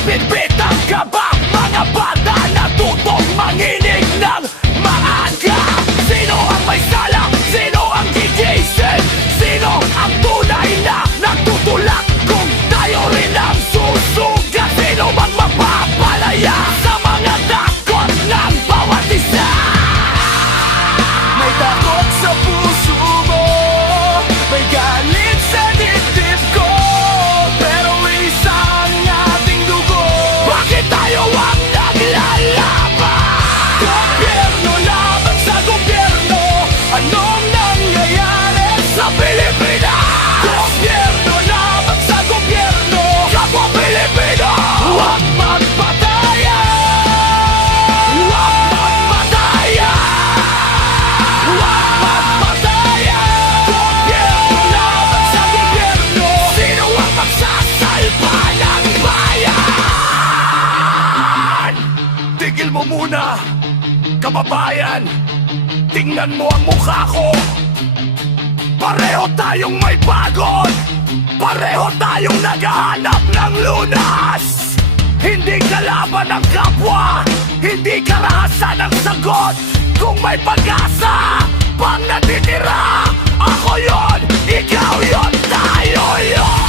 Bitbitan ka ba mga bata na tutong manginig ng maaga? Sino ang may sala? Sino ang gigising? Sino ang tunay na nagtutulak? Kung tayo rin ang susugat, sino bang mapapalaya sa mga takot ng bawat isa? May takot sa puso mo, may galit sa dibdib ko, pero isang ating dugo. Bakit tayo ang naglalaban? Gobyerno laban sa gobyerno, anong nangyayari sa Pilipinas? Gobyerno laban sa gobyerno, kapwa Pilipino. Huwag magpatayan! Huwag magpatayan! Huwag magpatayan! Gobyerno laban sa gobyerno, sino ang magsasalba ng bayan? Tigil mo muna, kababayan. Tingnan mo ang mukha ko. Pareho tayong may pagod, pareho tayong naghahanap ng lunas. Hindi kalaban ng kapwa, hindi karahasan ang sagot. Kung may pag-asa pang natitira, ako yon, ikaw yon, tayo yon.